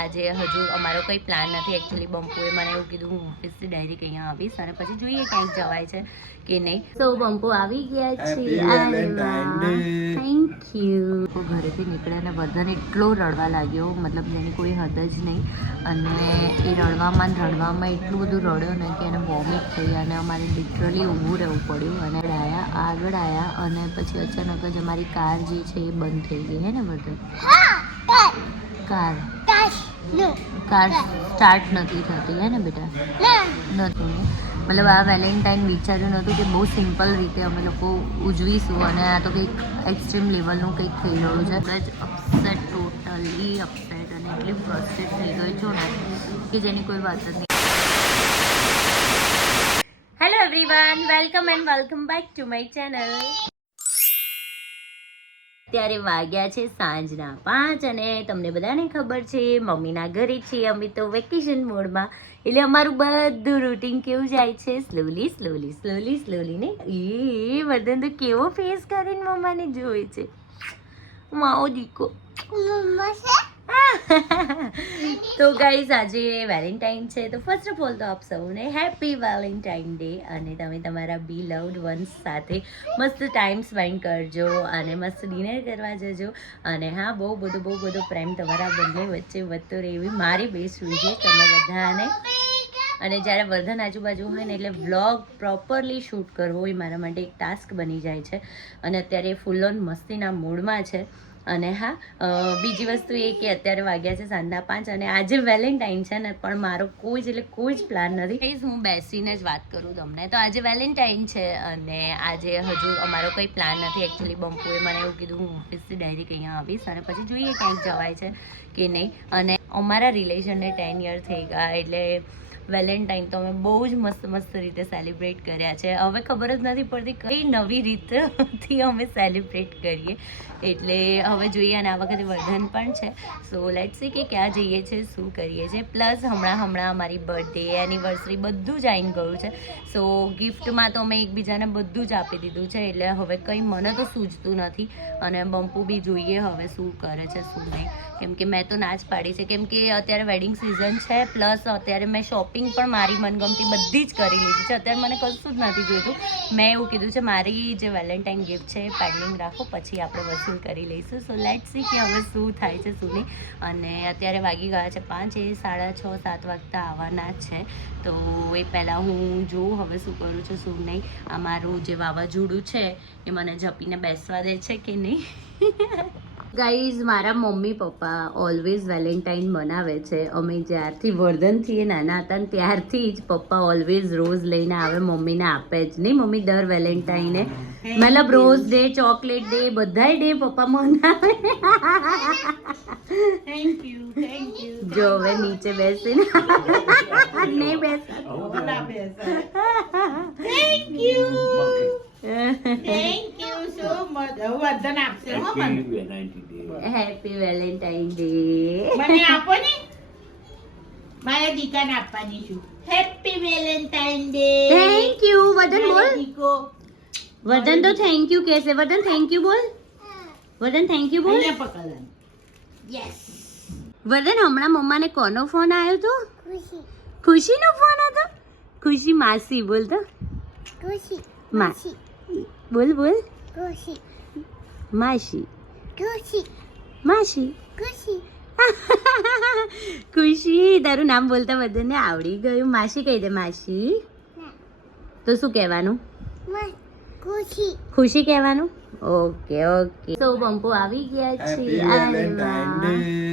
આજે હજુ અમારો કંઈ પ્લાન નથી. એકચ્યુઅલી બમ્પુએ મને એવું કીધું હું ઓફિસથી ડાયરેક્ટ અહીંયા આવીશ અને પછી જોઈએ ક્યાંક જવાય છે કે નહીં. સો બમ્પુ આવી ગયા છે થેન્ક યુ ઘરેથી નીકળ્યા અને વર્ધન એટલો રડવા લાગ્યો. મતલબ જેની કોઈ હદ જ નહીં. અને એ રડવામાં રડવામાં એટલું બધું રડ્યો ને કે એને વોમિટ થઈ અને અમારે લિટરલી ઊભું રહેવું પડ્યું. અને આવ્યા આગળ આવ્યા અને પછી અચાનક જ અમારી કાર જે છે એ બંધ થઈ ગઈ. હે ને બધું કાર. કાર સ્ટાર્ટ નથી થતી હે ને બેટા? નહોતું મતલબ આ વેલેન્ટાઇન વિચાર્યું નહોતું કે બહુ સિમ્પલ રીતે અમે લોકો ઉજવીશું અને આ તો કંઈક એક્સ્ટ્રીમ લેવલનું કંઈક થઈ રહ્યું છે. બધા જ અપસેટ ટોટલી અપસેટ અને એટલી ફ્રસ્ટ્રેટ થઈ ગઈ છું ને કે જેની કોઈ વાત જ નહીં. Hello everyone welcome and welcome back to my channel ત્યારે વાગ્યા છે સાંજના પાંચ અને તમને બધાને ખબર છે, મમ્મીના ઘરે છીએ અમે તો વેકેશન મોડમાં એટલે અમારું બધું રૂટીન કેવું જાય છે? સ્લોલી સ્લોલી સ્લોલી સ્લોલી ને એ બધા તો કેવો ફેસ કરીને મમ્માને જોવે છે. માઓ દીકો. તો ગાઈઝ આજે વેલેન્ટાઇન છે. તો ફર્સ્ટ ઓફ ઓલ તો આપ સૌને હેપી વેલેન્ટાઇન ડે અને તમે તમારા બી લવડ વન્સ સાથે મસ્ત ટાઈમ સ્પેન્ડ કરજો અને મસ્ત ડિનર કરવા જજો. અને હા, બહુ બધો બહુ બધો પ્રેમ તમારા બંને વચ્ચે વધતો રહે એવી મારી બેસ્ટ વિશેષ તમે બધાને અને જ્યારે વર્ધન આજુબાજુ હોય ને એટલે વ્લોગ પ્રોપરલી શૂટ કરવો એ મારા માટે એક ટાસ્ક બની જાય છે. અને અત્યારે ફૂલ ઓન મસ્તીના મૂડમાં છે. અને હા બીજી વસ્તુ એ કે અત્યારે વાગ્યા છે સાંજના પાંચ અને આજે વેલેન્ટાઇન છે ને પણ મારો કોઈ જ એટલે કોઈ જ પ્લાન નથી. Guys, હું બેસીને જ વાત કરું તમને. તો આજે વેલેન્ટાઇન છે અને આજે હજુ અમારો કંઈ પ્લાન નથી. એકચ્યુઅલી બમ્પુએ મને એવું કીધું હું ઓફિસથી ડાયરેક્ટ અહીંયા આવીશ અને પછી જોઈએ ક્યાંક જવાય છે કે નહીં. અને અમારા રિલેશનને ટેન યર થઈ ગયા એટલે વેલેન્ટાઇન તો અમે બહુ જ મસ્ત મસ્ત રીતે સેલિબ્રેટ કર્યા છે. હવે ખબર જ નથી પડતી કઈ નવી રીતથી અમે સેલિબ્રેટ કરીએ. એટલે હવે જોઈએ અને આ વખતે વર્ધન પણ છે. સો લેટ સી કે ક્યાં જઈએ છે શું કરીએ છીએ. પ્લસ હમણાં હમણાં અમારી બર્થડે એનિવર્સરી બધું જ આવીને ગયું છે. સો ગિફ્ટમાં તો અમે એકબીજાને બધું જ આપી દીધું છે. એટલે હવે કંઈ મને તો સૂઝતું નથી. અને બંપુ બી જોઈએ હવે શું કરે છે, શું નહીં. કેમ કે મેં તો ના જ પાડી છે. કેમ કે અત્યારે વેડિંગ સિઝન છે. પ્લસ અત્યારે મેં શોપિંગ પણ મારી મનગમતી બધી જ કરી લીધી છે. અત્યારે મને કશું જ નથી જોઈતું. મેં એવું કીધું છે, મારી જે વેલેન્ટાઇન ગિફ્ટ છે એ પેન્ડિંગ રાખો, પછી આપણે વસૂલ કરી લઈશું. સો લેટ સી કે હવે શું થાય છે શું નહીં. અને અત્યારે વાગી ગયા છે પાંચ, એ સાડા છ, સાત વાગતા આવવાના છે. તો એ પહેલાં હું જોઉં હવે શું કરું છું, શું નહીં. આ મારું જે વાવાઝોડું છે એ મને જપીને બેસવા દે છે કે નહીં? ગાઈઝ મારા મમ્મી પપ્પા ઓલવેઝ વેલેન્ટાઇન બનાવે છે. અમે જ્યારથી વર્ધનથી એ નાના હતા ને ત્યારથી જ પપ્પા ઓલવેઝ રોઝ લઈને આવે મમ્મીને આપે જ. નહીં મમ્મી દર વેલેન્ટાઈને મતલબ રોઝ ડે ચોકલેટ ડે બધાય ડે પપ્પા મનાવે. થેન્ક યુ થેન્ક યુ જો હવે નીચે બેસીને. નહીં બેસ. Thank you thank you so much હવે વર્ધન આપશે હો મને. હેપી વેલેન્ટાઇન ડે મને આપો ને. મારા દીકાને આપવાની છું. Happy Valentine day thank you Vardhan બોલ. દીકો વર્ધન તો થેન્ક યુ કહેશે. વર્ધન થેન્ક યુ બોલ. વર્ધન થેન્ક યુ બોલ. યસ વર્ધન હમણાં મમ્માને કોનો ફોન આવ્યો તો? ખુશીનો ફોન હતો? ખુશી માસી બોલ તો. મા બોલ બોલ. માસી. ખુશી માસી. ખુશી. ખુશી. તારું નામ બોલતા બધાને આવડી ગયું. માસી કહી દે માસી. તો શું કહેવાનું? ખુશી. કહેવાનું? Okay okay. તો બંપુ આવી ગયા છે.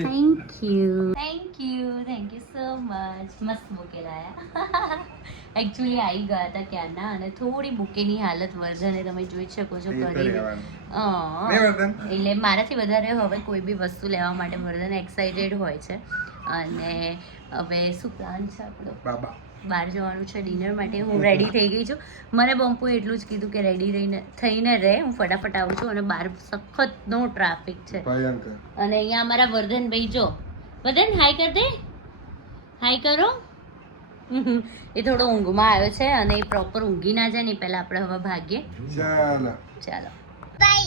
Thank you thank you thank you so much મસ્ત બુકે લાયા એકચ્યુઅલી આવી ગયા હતા ક્યારના અને થોડી બુકેની હાલત વર્ઝને તમે જોઈ શકો છો કરી એટલે મારાથી વધારે હવે કોઈ બી વસ્તુ લેવા માટે વર્ઝન એક્સાઇટેડ હોય છે. અને હવે શું પ્લાન છે આપણો? બહાર જવાનું છે ડિનર માટે. હું રેડી થઈ ગઈ છું. મને બમ્પુ એટલું જ કીધું કે રેડી રહીને થઈને રહે. હું ફટાફટ આવું છું અને બહાર સખત નો ટ્રાફિક છે અને અહીંયા અમારા વર્ધનભાઈ જો. વર્ધન હાય કર દે. હાય કરો. એ થોડો ઊંઘમાં આવ્યો છે અને એ પ્રોપર ઊંઘી ના જાય ને પહેલા આપણે હવે ભાગીએ. ચાલો. ચાલો.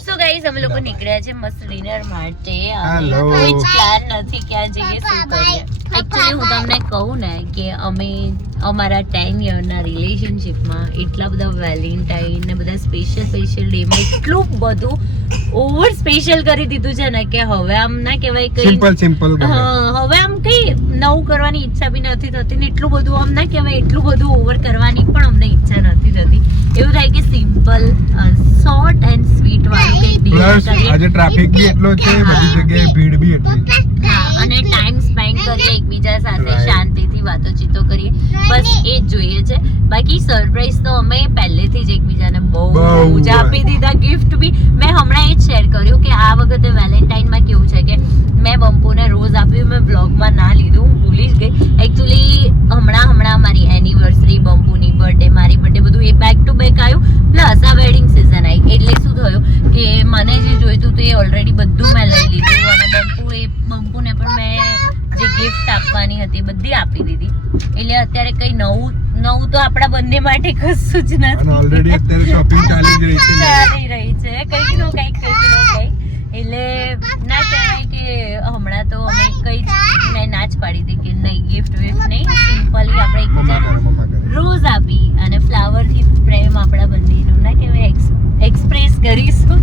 સો ગાઈસ અમે લોકો નીકળ્યા છે મસ્ત ડિનર માટે. અને કોઈ જ પ્લાન નથી ક્યાં જઈએ શું કરીએ. એકચ્યુઅલી હું તમને કહું ને કે અમે અમારા ટેન યરના રિલેશનશિપમાં એટલા બધા વેલેન્ટાઇન ને બધા સ્પેશિયલ સ્પેશિયલ ડેમાં એટલું બધું ઓવર સ્પેશિયલ કરી દીધું છે ને કે હવે આમ ના કહેવાય કઈ. સિમ્પલ સિમ્પલ હવે આમ કઈ નવું કરવાની ઈચ્છા બી નથી થતી ને એટલું બધું આમ ના કહેવાય એટલું બધું ઓવર કરવાની પણ અમને ઈચ્છા નથી થતી એવું થાય કે સિમ્પલ શોર્ટ એન્ડ સ્વીટ વાળું કંઈક પ્લસ કરીએ. આજે ટ્રાફિક બી એટલો છે બધી જગ્યાએ ભીડ બી એટલી અને ટાઈમ સ્પેન્ડ કરીએ એકબીજા સાથે Right. શાંતિથી વાતોચીતો કરીએ. બસ એ જ જોઈએ છે. બાકી સરપ્રાઈઝ તો અમે પહેલેથી જ એકબીજાને બહુ બહુ જ આપી દીધા. ગિફ્ટ બી મેં હમણાં એ જ શેર કર્યું કે આ વખતે વેલેન્ટાઇનમાં કેવું છે કે મેં બમ્પોને રોઝ આપ્યું મેં બ્લોગમાં ના લીધું હું ભૂલી જ ગઈ. એકચ્યુઅલી હમણાં હમણાં મારી એનિવર્સરી બમ્પુની બર્થડે મારી બર્થડે બધું એ બેક ટુ બેક આવ્યું. પ્લસ આ વેડિંગ સિઝન આવી એટલે શું થયું કે મને જે જોઈતું હતું એ ઓલરેડી બધું મેં લઈ લીધું અને બમ્પુ એ બમ્પુને પણ મેં ગિફ્ટ આપવાની હતી બધી આપી દીધી. એટલે અત્યારે કઈ નવું નવું તો આપણા બંને માટે કશું જ નથી. ઓલરેડી અત્યારે શોપિંગ ચાલી રહી છે ચાલી રહી છે. કંઈક નો કંઈક કંઈક નો કંઈક. એટલે ના કહેવાય કે હમણાં તો અમે કઈ મેં ના જ પાડી હતી કે નહીં ગિફ્ટ વિફ્ટ નહીં. સિમ્પલી આપણે મમ્મા કરે એકબીજાને મમ્મા કરે રોઝ આપી અને ફ્લાવરથી પ્રેમ આપણા બંનેનો ના કહેવાય એક્સપ્રેસ કરીશું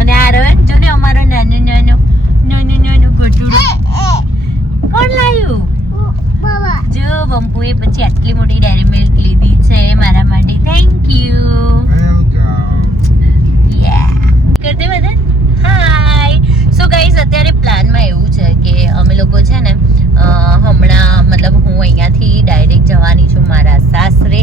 અને આ રહ્યો જો ને અમારો નાનો નાનો નાનો નાનો ગટુડો કોણ લાવ્યું જો બંપુએ પછી આટલી મોટી ડેરી મિલ્ક લીધી છે મારા માટે થેન્ક યુ વેલકમ કરતે બધા હાય સો ગાઈઝ અત્યારે પ્લાનમાં એવું છે કે લોકો છે ને હમણાં મતલબ હું અહીંયાથી ડાયરેક્ટ જવાની છું મારા સાસરે.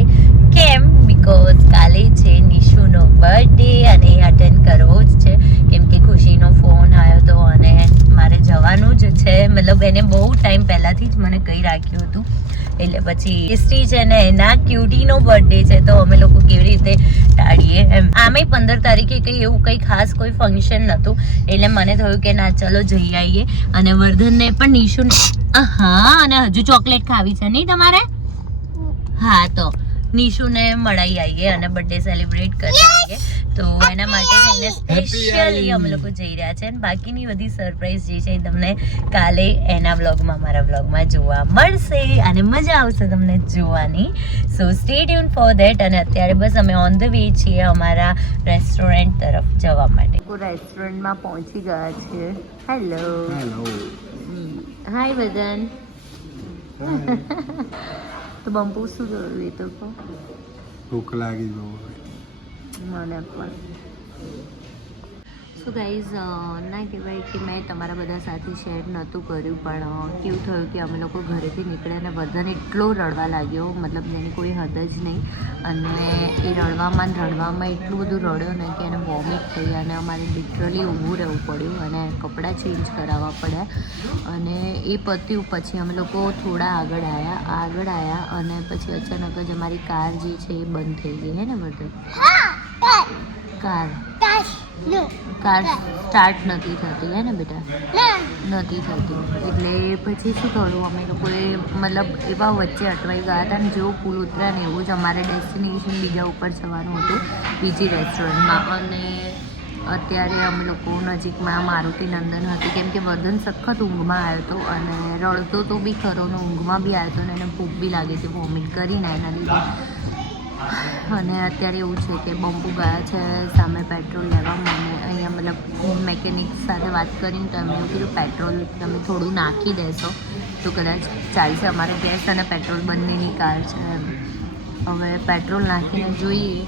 કેમ? બિકોઝ કાલે છે નિશુનો બર્થડે અને અટેન્ડ કરવો જ છે. કેમ કે ખુશીનો ફોન આવ્યો હતો અને મારે જવાનું જ છે. મતલબ એને બહુ ટાઈમ પહેલાંથી જ મને કહી રાખ્યું હતું. એટલે પછી હિસ્ટ્રી છે ને, એના ક્યુટીનો બર્થડે છે. તો અમે લોકો કેવી રીતે ટાળીએ એમ. આમે પંદર તારીખે કંઈ એવું કંઈ ખાસ કોઈ ફંક્શન નહોતું. એટલે મને થયું કે ના ચલો જઈ આવીએ અને વર્ધનને પણ નિશુને હા અને હજુ ચોકલેટ ખાવી છે નહીં તમારે? હા તો. નિશુને મળાઈ આવીએ અને બર્થડે સેલિબ્રેટ કરી આવીએ તો એના માટે થઈને સ્પેશિયલી અમે લોકો જઈ રહ્યા છે અને બાકીની બધી સરપ્રાઈઝ જે છે એ તમને કાલે એના વ્લોગમાં મારા વ્લોગમાં જોવા મળશે અને મજા આવશે તમને જોવાની. So stay tune for that અને અત્યારે બસ અમે ઓન ધ વે છીએ અમારા રેસ્ટોરન્ટ તરફ જવા માટે. રેસ્ટોરન્ટમાં પહોંચી ગયા છીએ હેલો હેલો હાય વદન તો બંપુ શું જોયું એ તો ભૂખ લાગી બહુ. મને પણ. સો ગાઈઝ ના કહેવાય કે મેં તમારા બધા સાથે શેર નહોતું કર્યું પણ કેવું થયું કે અમે લોકો ઘરેથી નીકળ્યા અને વર્ધન એટલો રડવા લાગ્યો મતલબ જેની કોઈ હદ જ નહીં. અને એ રડવામાં રડવામાં એટલું બધું રડ્યો ને કે એને વોમિટ થઈ અને અમારે લિટરલી ઊભું રહેવું પડ્યું અને કપડાં ચેન્જ કરાવવા પડ્યા. અને એ પત્યું પછી અમે લોકો થોડા આગળ આવ્યા આગળ આવ્યા અને પછી અચાનક જ અમારી કાર જે છે એ બંધ થઈ ગઈ હે ને વર્ધન કાર. કાર સ્ટાર્ટ નથી થતી હે ને બેટા? નથી થતી. એટલે પછી શું થયું? અમે લોકોએ મતલબ એવા વચ્ચે અટવાઈ ગયા હતા ને જેવો પુલ ઉતર્યા ને એવું જ અમારે ડેસ્ટિનેશન બીજા ઉપર જવાનું હતું બીજી રેસ્ટોરન્ટમાં અને અત્યારે અમે લોકો નજીકમાં મારુતિ નંદન હતી. કેમ કે વર્ધન સખત ઊંઘમાં આવ્યો હતો અને રડતો તો બી ખરો ને ઊંઘમાં બી આવ્યો હતો ને એને ભૂખ બી લાગી હતી વોમિટ કરીને એના લીધે. અને અત્યારે એવું છે કે બંપુ ગયા છે, સામે પેટ્રોલ લેવા મને અહીંયા મતલબ મેકેનિક સાથે વાત કરીને તો એમને એવું કીધું, પેટ્રોલ તમે થોડું નાખી દેશો. તો કદાચ ચાલશે અમારે ગેસ અને પેટ્રોલ બંનેની કાર છે હવે પેટ્રોલ નાખીને જોઈએ,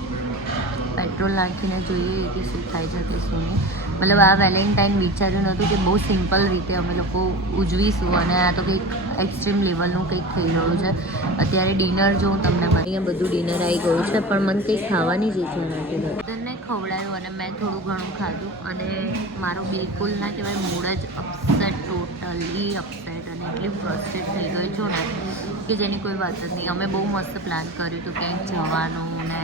પેટ્રોલ નાખીને જોઈએ કે શું થાય છે કે શું નહીં. મતલબ આ વેલેન્ટાઇન વિચાર્યું નહોતું કે બહુ સિમ્પલ રીતે અમે લોકો ઉજવીશું અને આ તો કંઈક એક્સ્ટ્રીમ લેવલનું કંઈક થઈ રહ્યું છે. અત્યારે ડિનર જો હું તમને અહીંયા બધું ડિનર આવી ગયું છે પણ મને કંઈક ખાવાની જ ઈચ્છા નથી બધાને ખવડાયું અને મેં થોડું ઘણું ખાધું અને મારો બિલકુલ ના કહેવાય મૂડ જ અપસેટ ટોટલી અપસેટ અને એટલી ફ્રસ્ટ્રેટ થઈ ગઈ છું ને કે જેની કોઈ વાત જ નહીં. અમે બહુ મસ્ત પ્લાન કર્યું હતું ક્યાંક જવાનું ને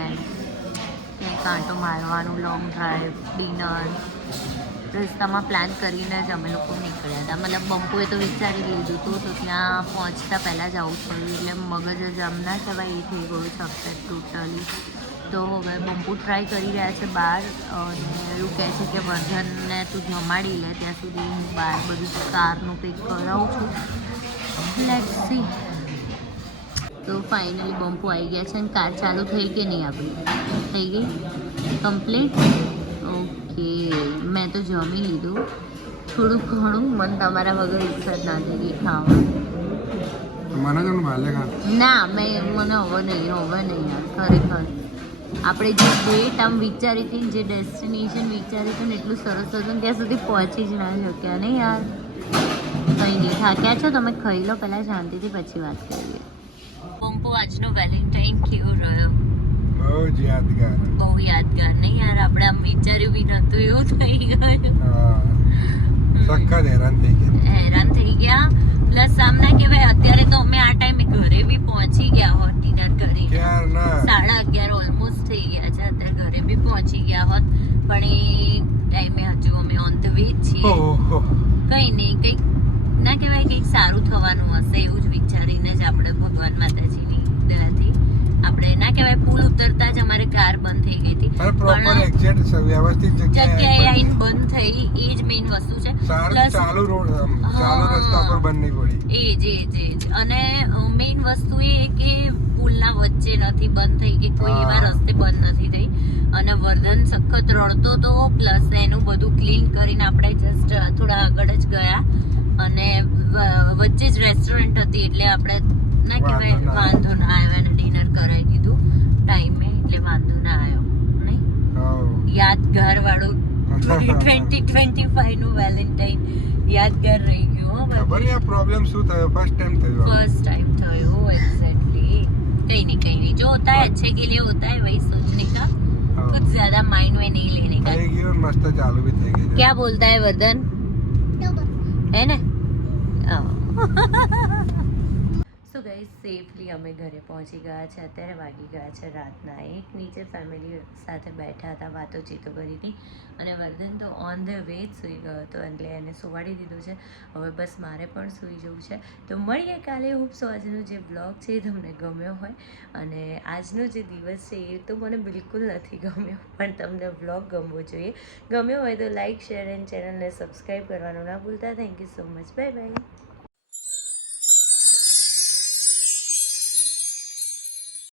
ક્યાંક કાંટો મારવાનું લોંગ ડ્રાઈવ ડિનર રસ્તામાં પ્લાન કરીને જ અમે લોકો નીકળ્યા હતા. મતલબ બંપુએ તો વિચારી લીધું હતું તો ત્યાં પહોંચતા પહેલાં જ આવું થયું એટલે મગજ જ આમ ના એ થઈ ગયું છે ટોટલી તો હવે બંપુ ટ્રાય કરી રહ્યા છે બહાર એવું કહે છે કે વર્ધનને તું જમાડી લે, ત્યાં સુધી હું બહાર બધું કારનું કંઈક કરાવું છું. લેટ સી તો ફાઇનલી બંપુ આવી ગયા છે અને કાર ચાલુ થઈ કે નહીં આપણી? થઈ ગઈ? કમ્પ્લીટ ઓકે મેં તો જમી લીધું. થોડું ઘણું મન તમારા વગર ઈચ્છા જ ના થઈ ખાવા ના મેં મને હવે નહીં હવે નહીં યાર ખરેખર. આપણે જે ડેટ આમ વિચારી હતી જે ડેસ્ટિનેશન વિચારી હતું ને એટલું સરસ હતું ત્યાં સુધી પહોંચી જ ના શક્યા ને યાર? કંઈ નહીં થાક્યા છો તમે? ખાઈ લો પહેલાં શાંતિથી પછી વાત કરીએ. પંપો આજનો વેલેન્ટાઇન કેવો રહ્યો? બહુ યાદગાર. બહુ યાદગાર નહીં યાર? વિચાર્યું બી નતું એવું થઈ ગયું. સખત હેરાન થઈ ગયા. હેરાન થઈ ગયા. પ્લસ સામના કહેવાય અત્યારે તો અમે આ ટાઈમે ઘરે બી પહોંચી ગયા હોત ડિનર કરી સાડા અગિયાર ઓલમોસ્ટ થઈ ગયા છે અત્યારે ઘરે બી પહોંચી ગયા હોત. પણ એ ટાઈમે હજુ અમે ઓન ધ વે છીએ. કઈ કંઈ નહીં કંઈક ના કહેવાય કંઈક સારું થવાનું હશે એવું જ વિચારીને જ આપણે ભગવાન માતાજીની દયાથી આપણે ના કહેવાય પુલ ઉતરતા જ અમારી કાર બંધ થઈ ગઈ હતી. પ્રોપર પણ વ્યવસ્થિત જગ્યાએ આવીને બંધ થઈ એ જ મેઇન વસ્તુ છે. ચાલુ રોડ ચાલુ રસ્તા પર બંધ નહીં પડી. એ જ એ જ અને મેઇન વસ્તુ એ કે પુલના વચ્ચે નથી બંધ થઈ કે કોઈ એવા રસ્તે બંધ નથી થઈ. અને વર્ધન સખત રડતો તો પ્લસ એનું બધું ક્લીન કરીને આપણે જસ્ટ થોડા આગળ જ ગયા. અને વચ્ચે જ રેસ્ટોરન્ટ હતી એટલે આપણે ના કહેવાય વાંધો ના આવ્યો અને ડિનર કરાવી દીધું. ટાઈમે એટલે વાંધો ના આવ્યો નહીં હા. યાદગાર વાળું ટ્વેન્ટી ટ્વેન્ટી ફાઈવ નું વેલેન્ટાઇન યાદગાર રહી ગયું હો ખબર બધું. નહીં આ પ્રોબ્લેમ શું થયો ફર્સ્ટ ટાઈમ થયો फर्स्ट टाइम थयो एग्जैक्टली कहीं नहीं कहीं नहीं जो होता है अच्छे के लिए होता है वही सोचने का હા. कुछ ज्यादा माइंड में नहीं लेने का થઈ ગયું ને મસ્ત ચાલુ બી થઈ ગઈ છે. क्या बोलता है वर्धन है ને સો સેફલી અમે ઘરે પહોંચી ગયા છે. અત્યારે વાગી ગયા છે રાતના એક. નીચે ફેમિલી સાથે બેઠા હતા, વાતો ચીતો કરી હતી અને વર્ધન તો ઓન ધ વે જ સૂઈ ગયો હતો એટલે એને સુવાડી દીધું છે. હવે બસ મારે પણ સૂઈ જવું છે. તો મળીએ કાલે. હોપ સો આજનો જે બ્લોગ છે એ તમને ગમ્યો હોય. અને આજનો જે દિવસ છે એ તો મને બિલકુલ નથી ગમ્યો, પણ તમને બ્લોગ ગમવો જોઈએ. ગમ્યો હોય તો લાઇક શેર એન્ડ ચેનલને સબસ્ક્રાઈબ કરવાનું ના ભૂલતા. Thank you so much bye bye